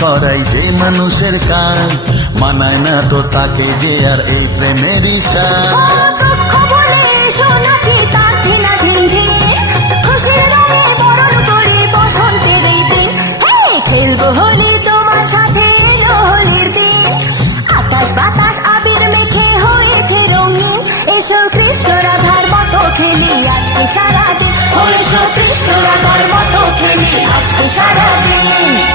করাই যে মানুষের কাজ, মানায় না তো তাকে যে আর এই প্রেমের ইশারা। দুঃখ বলে এসো নাকি তার ঘৃণা ঘৃণে, খুশির রঙে বরণ করি বসন্তের এই দিন। খেলবো হোলি তোমার সাথে, এলো হোলির দিন। আকাশ বাতাস আবির মেখে হয়েছে রঙিন, এসো কৃষ্ণ রাধার মতো খেলি আজকে সারাদিন। এসো কৃষ্ণ রাধার মতো খেলি আজকে সারাদিন।